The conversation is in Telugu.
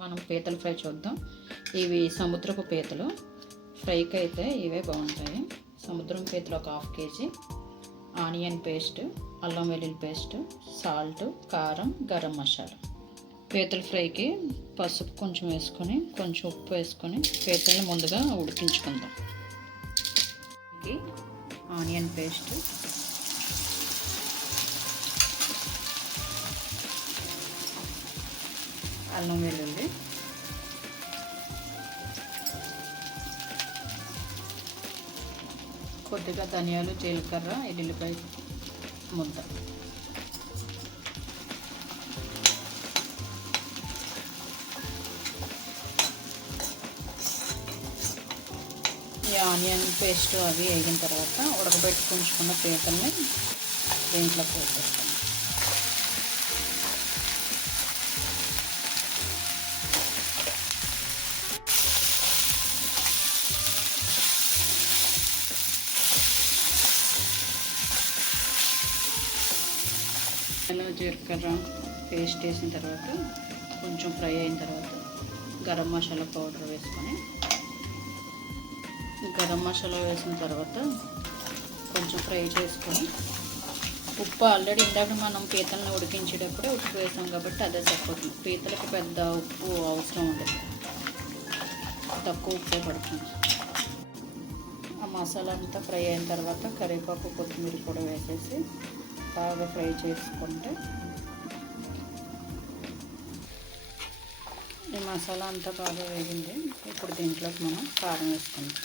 మనం పీతల ఫ్రై చూద్దాం. ఇవి సముద్రపు పీతలు. ఫ్రైకి అయితే ఇవే బాగుంటాయి. సముద్రం పీతలు ఒక 1/2 kg, ఆనియన్ పేస్ట్, అల్లం వెల్లుల్లి పేస్ట్, సాల్ట్, కారం, గరం మసాలా. పీతల ఫ్రైకి పసుపు కొంచెం వేసుకొని, కొంచెం ఉప్పు వేసుకొని పీతల్ని ముందుగా ఉడికించుకుందాం. ఆనియన్ పేస్ట్, అల్లం వెల్లుల్లి, కొద్దిగా ధనియాలు, జీలకర్ర, ఎల్లుల్లిపాయ ముద్ద. ఈ ఆనియన్ పేస్ట్ అవి వేగిన తర్వాత ఉడకబెట్టుకుంచుకున్న పీతల్ని దీంట్లోకి వేసేస్తాం. జీలకర్ర పేస్ట్ వేసిన తర్వాత కొంచెం ఫ్రై అయిన తర్వాత గరం మసాలా పౌడర్ వేసుకొని, గరం మసాలా వేసిన తర్వాత కొంచెం ఫ్రై చేసుకొని, ఉప్పు ఆల్రెడీ ఇందాక మనం పీతలను ఉడికించేటప్పుడే ఉప్పు వేసాం కాబట్టి అదే సరిపోతుంది. పీతలకు పెద్ద ఉప్పు అవసరం ఉండదు, తక్కువ ఉప్పే పడుతుంది. ఆ మసాలా అంతా ఫ్రై అయిన తర్వాత కరివేపాకు, కొత్తిమీర కూడా వేసేసి బాగా ఫ్రై చేసుకుంటే ఈ మసాలా అంతా బాగా వేగింది. ఇప్పుడు దీంట్లోకి మనం కారం వేసుకుంటాం.